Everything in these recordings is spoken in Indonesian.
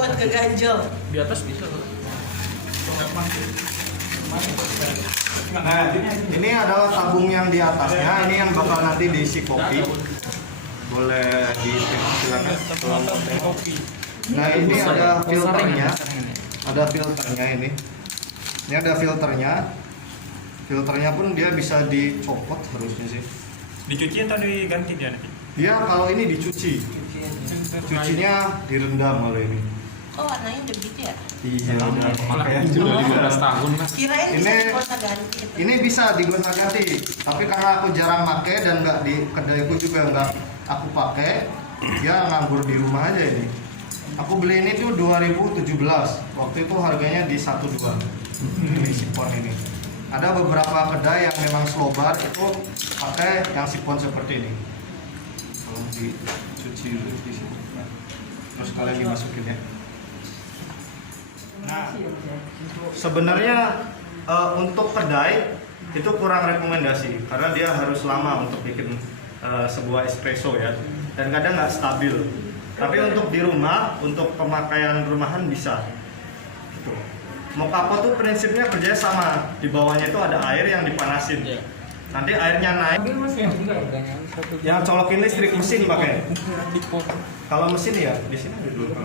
buat keganjel. Di atas bisa loh. Nah, ini adalah tabung yang di atasnya. Ini yang bakal nanti diisi kopi. Boleh ditengok silakan. Nah, ini ada filternya. Ada filternya ini. Ini ada filternya. Filternya pun dia bisa dicopot harusnya sih. Dicuci atau diganti dia nanti? Dia kalau ini dicuci. Cucinya direndam oleh ini. Oh, warnanya udah begitu ya? Iya, udah Malah pakaian sudah juga. 15 tahun kan. Kirain bisa Ini- digonta-ganti gitu. Ini bisa digonta-ganti, tapi karena aku jarang pakai dan nggak di kedaiku juga nggak aku pakai, dia nganggur di rumah aja ini. Aku beli ini tuh 2017, waktu itu harganya di 12 ini sipon ini. Ada beberapa kedai yang memang slow bar itu pakai yang sipon seperti ini. Kalau dicuci dulu di sini, nah, terus kalian dimasukin ya. Nah, sebenarnya untuk kedai itu kurang rekomendasi karena dia harus lama untuk bikin sebuah espresso ya, dan kadang nggak stabil. Tapi untuk di rumah, untuk pemakaian rumahan bisa. Gitu. Mokapo tuh prinsipnya kerjanya sama, di bawahnya itu ada air yang dipanasin. Iya. Nanti airnya naik. Yang colokin listrik mesin pakai. Kalau mesin ya di sini ada dulu.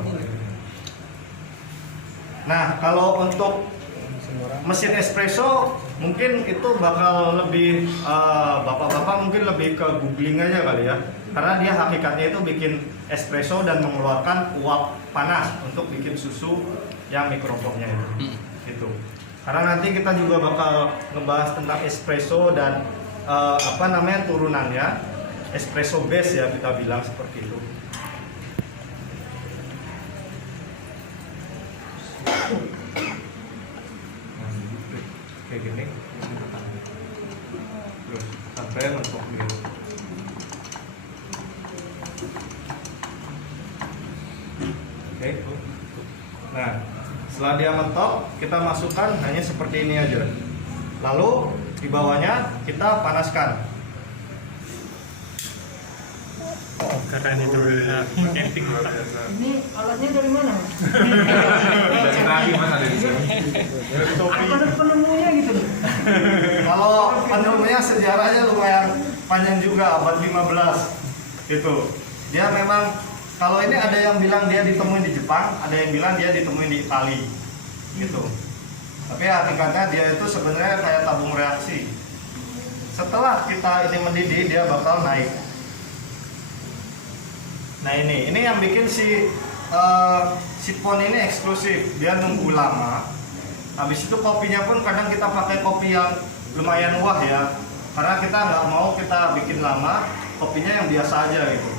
Nah, kalau untuk mesin espresso mungkin itu bakal lebih bapak-bapak mungkin lebih ke googling aja kali ya, karena dia hakikatnya itu bikin espresso dan mengeluarkan uap panas untuk bikin susu yang mikrofonnya itu. Gitu. Karena nanti kita juga bakal ngebahas tentang espresso dan apa namanya turunannya, espresso base ya kita bilang seperti itu. Kayak gini terus sampai mentok dulu. Oke. Nah, setelah dia mentok kita masukkan hanya seperti ini aja, lalu di bawahnya kita panaskan. Keren itu camping. Ini alatnya dari mana? Dari lagi mas ada di sini. Apa ada penemunya gitu? Kalau penemunya sejarahnya lumayan panjang juga, abad 15 gitu. Dia memang, kalau ini ada yang bilang dia ditemuin di Jepang, ada yang bilang dia ditemuin di Itali gitu. Tapi hakikatnya dia itu sebenarnya kayak tabung reaksi. Setelah kita ini mendidih, dia bakal naik. Nah ini yang bikin si sipon ini eksklusif. Dia nunggu lama. Habis itu kopinya pun kadang kita pakai kopi yang lumayan wah ya, karena kita nggak mau kita bikin lama, kopinya yang biasa aja gitu.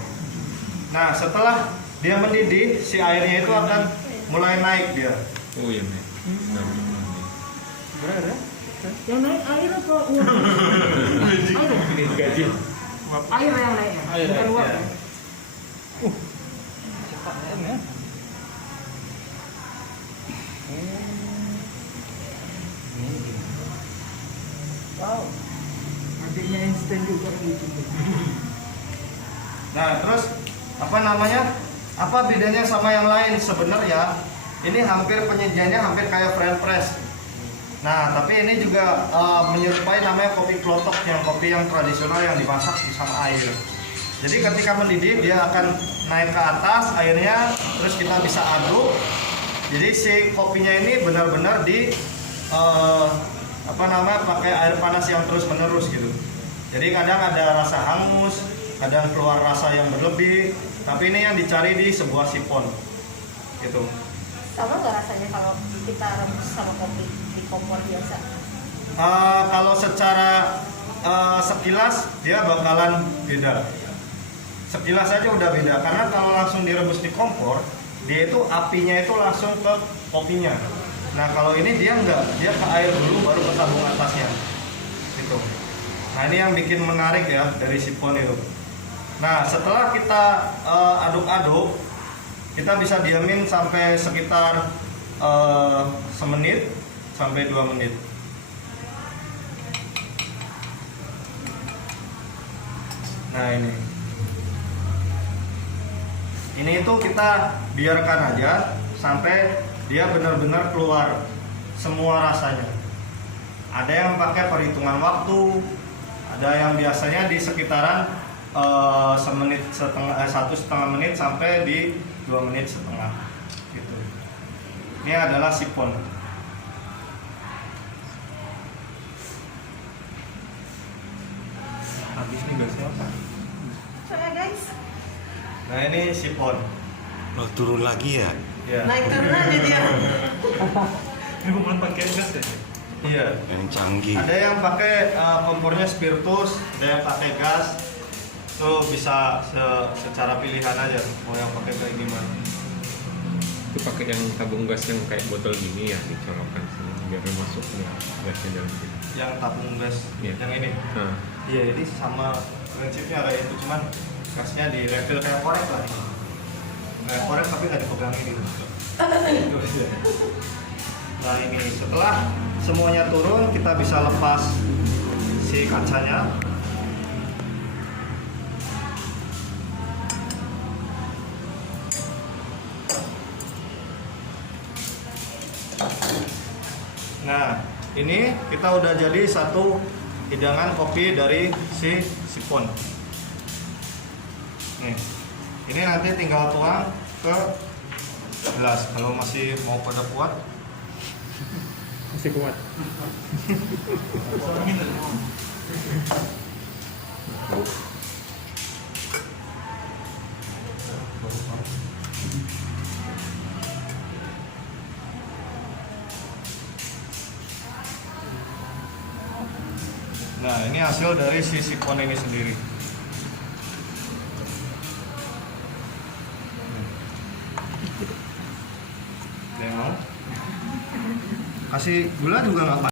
Nah setelah dia mendidih, si airnya itu akan mulai naik dia. Oh iya nih. Yang naik air apa uap? Gaji. Air yang naik ya? Air, Bukan uap ya. ya? Wow, adiknya instan juga gitu. Nah terus apa namanya? Apa bedanya sama yang lain? Sebenarnya ini hampir penyajiannya hampir kayak French press. Nah tapi ini juga menyerupai namanya kopi klotok, yang kopi yang tradisional yang dimasak sama air. Jadi ketika mendidih dia akan naik ke atas airnya, terus kita bisa aduk. Jadi si kopinya ini benar-benar di pakai air panas yang terus menerus gitu. Jadi kadang ada rasa hangus, kadang keluar rasa yang berlebih, tapi ini yang dicari di sebuah sipon gitu. Sama nggak rasanya kalau kita rebus sama kopi di kompor biasa? Kalau secara sekilas dia bakalan beda. Sekilas aja udah beda, karena kalau langsung direbus di kompor, dia itu apinya itu langsung ke kopinya. Nah kalau ini dia enggak, dia ke air dulu baru ke tabung atasnya gitu. Nah ini yang bikin menarik ya dari sipon itu. Nah setelah kita aduk-aduk, kita bisa diamin sampai sekitar semenit sampai 2 menit. Nah ini itu kita biarkan aja sampai dia benar-benar keluar semua rasanya. Ada yang pakai perhitungan waktu, ada yang biasanya di sekitaran 1,5 menit sampai di 2 menit setengah gitu. Ini adalah sipon. Habis nih gasnya apa? Coba guys. Nah ini sipon. Loh, turun lagi ya? Ya. Naik turun aja dia. Ini bukan pakai gas ya? Iya. Yang canggih. Ada yang pakai kompornya spiritus, ada yang pakai gas. Itu bisa secara pilihan aja mau yang pakai kayak gimana. Itu pakai yang tabung gas yang kayak botol gini ya, dicolokkan sini biar masuk ya gasnya dalam sini. Yang tabung gas Iya. yang ini. Nah, Iya, ini sama prinsipnya kayak itu, cuman gasnya di refill kayak korek lah. Kayak korek tapi nggak dipegangin gitu. Nah ini setelah semuanya turun, kita bisa lepas si kacanya. Nah, ini kita udah jadi satu hidangan kopi dari si sipon. Nih, ini nanti tinggal tuang ke gelas. Kalau masih mau pada kuat, Masih kuat. nah ini hasil dari si sipon ini sendiri. Ada yang mau? Kasih gula juga nggak?